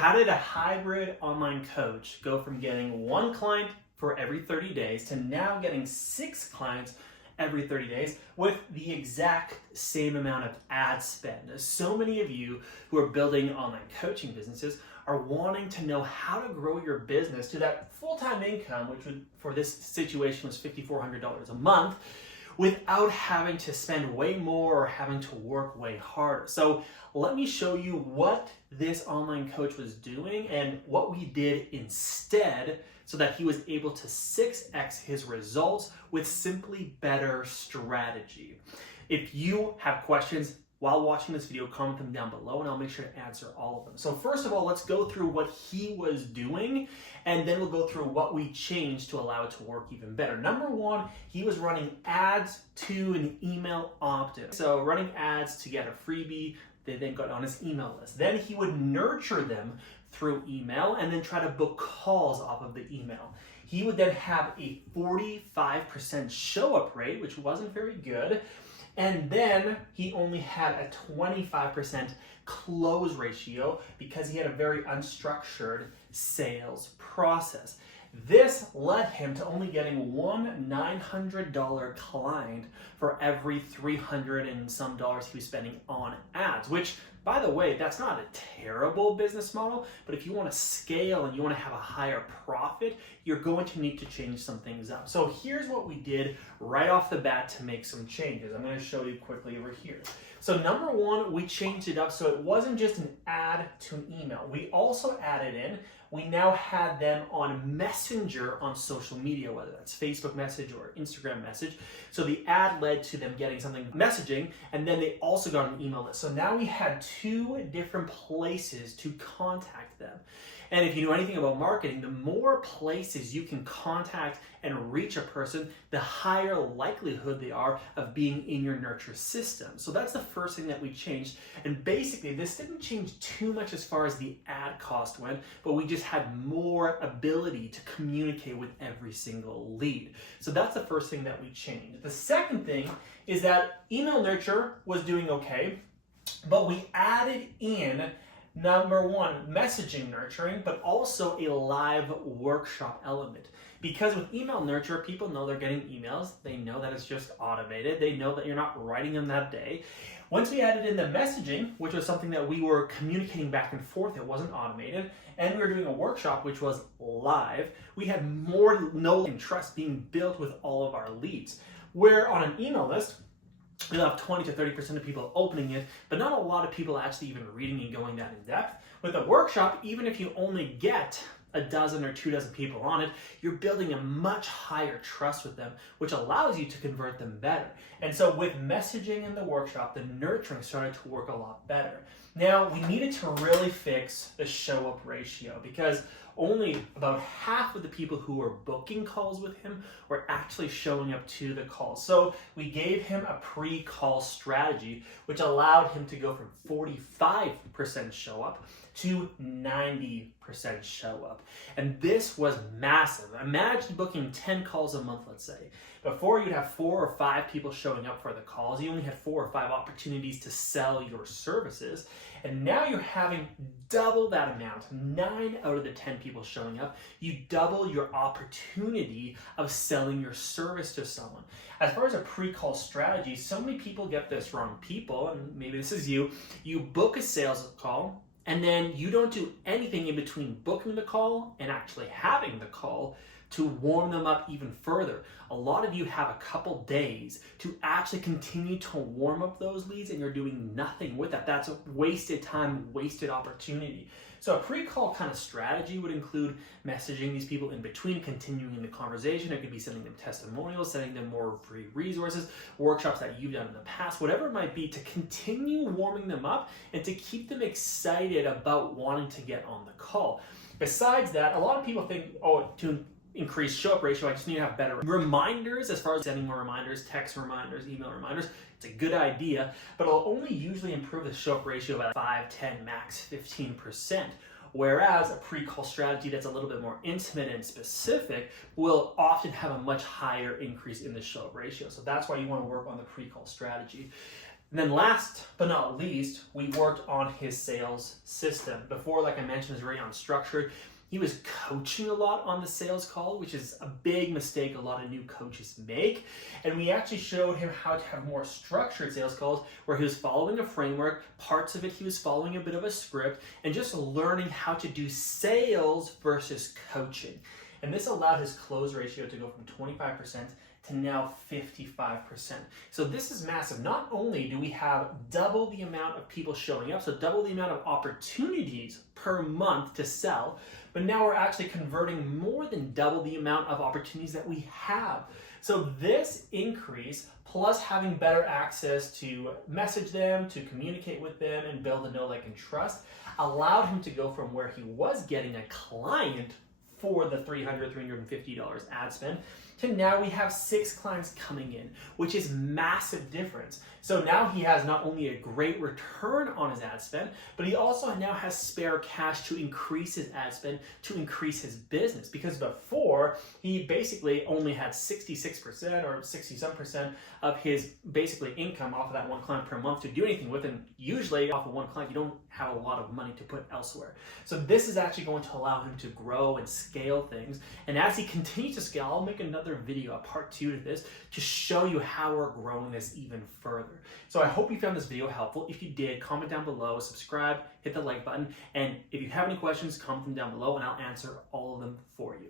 how did a hybrid online coach go from getting one client for every 30 days to now getting 6 clients every 30 days with the exact same amount of ad spend? So many of you who are building online coaching businesses are wanting to know how to grow your business to that full-time income, which would, for this situation was $5,400 a month, without having to spend way more or having to work way harder. So let me show you what this online coach was doing and what we did instead so that he was able to 6x his results with simply better strategy. If you have questions while watching this video, comment them down below and I'll make sure to answer all of them. So first of all, let's go through what he was doing and then we'll go through what we changed to allow it to work even better. Number one, he was running ads to an email opt-in. So running ads to get a freebie, they then got on his email list. Then he would nurture them through email and then try to book calls off of the email. He would then have a 45% show-up rate, which wasn't very good. And then he only had a 25% close ratio because he had a very unstructured sales process. This led him to only getting one $900 client for every $300 and some dollars he was spending on ads, which, by the way, that's not a terrible business model, but if you want to scale and you want to have a higher profit, you're going to need to change some things up. So here's what we did right off the bat to make some changes. I'm going to show you quickly over here. So number one, we changed it up so it wasn't just an ad to an email. We also added in, we now had them on Messenger on social media, whether that's Facebook message or Instagram message. So the ad led to them getting something messaging, and then they also got an email list. So now we had 2 different places to contact them. And if you know anything about marketing, the more places you can contact and reach a person, the higher likelihood they are of being in your nurture system. So that's the first thing that we changed. And basically, this didn't change too much as far as the ad cost went, but we just had more ability to communicate with every single lead. So that's the first thing that we changed. The second thing is that email nurture was doing okay, but we added in number one, messaging nurturing, but also a live workshop element. Because with email nurture, people know they're getting emails. They know that it's just automated. They know that you're not writing them that day. Once we added in the messaging, which was something that we were communicating back and forth, it wasn't automated, and we were doing a workshop, which was live, we had more know and trust being built with all of our leads. Where on an email list, you'll have 20 to 30% of people opening it, but not a lot of people actually even reading and going that in depth. With a workshop, even if you only get a dozen or 2 dozen people on it, you're building a much higher trust with them, which allows you to convert them better. And so with messaging in the workshop, the nurturing started to work a lot better. Now, we needed to really fix the show-up ratio because only about half of the people who were booking calls with him were actually showing up to the call. So we gave him a pre-call strategy, which allowed him to go from 45% show up to 90% show up. And this was massive. Imagine booking 10 calls a month, let's say. Before, you'd have 4 or 5 people showing up for the calls. You only had 4 or 5 opportunities to sell your services. And now you're having double that amount, 9 out of the 10 people showing up. You double your opportunity of selling your service to someone. As far as a pre-call strategy, so many people get this wrong. People, and maybe this is you book a sales call, and then you don't do anything in between booking the call and actually having the call to warm them up even further. A lot of you have a couple days to actually continue to warm up those leads and you're doing nothing with that. That's a wasted time, wasted opportunity. So a pre-call kind of strategy would include messaging these people in between, continuing the conversation. It could be sending them testimonials, sending them more free resources, workshops that you've done in the past, whatever it might be, to continue warming them up and to keep them excited about wanting to get on the call. Besides that, a lot of people think, oh, to increase show-up ratio, I just need to have better reminders. As far as sending more reminders, text reminders, email reminders, it's a good idea, but it'll only usually improve the show-up ratio by 5, 10, max 15%. Whereas a pre-call strategy that's a little bit more intimate and specific will often have a much higher increase in the show-up ratio. So that's why you want to work on the pre-call strategy. And then last but not least, we worked on his sales system. Before, like I mentioned, it was very unstructured. He was coaching a lot on the sales call, which is a big mistake a lot of new coaches make. And we actually showed him how to have more structured sales calls where he was following a framework. Parts of it, he was following a bit of a script and just learning how to do sales versus coaching. And this allowed his close ratio to go from 25% to now 55%. So this is massive. Not only do we have double the amount of people showing up, so double the amount of opportunities per month to sell, but now we're actually converting more than double the amount of opportunities that we have. So this increase, plus having better access to message them, to communicate with them, and build a know, like, and trust, allowed him to go from where he was getting a client for the $300, $350 ad spend to now we have 6 clients coming in, which is massive difference. So now he has not only a great return on his ad spend, but he also now has spare cash to increase his ad spend, to increase his business. Because before, he basically only had 66% or 67% of his basically income off of that one client per month to do anything with. And usually off of one client, you don't have a lot of money to put elsewhere. So this is actually going to allow him to grow and scale things. And as he continues to scale, I'll make another video, a part 2 to this, to show you how we're growing this even further. So I hope you found this video helpful. If you did, comment down below, subscribe, hit the like button, and if you have any questions, comment them down below and I'll answer all of them for you.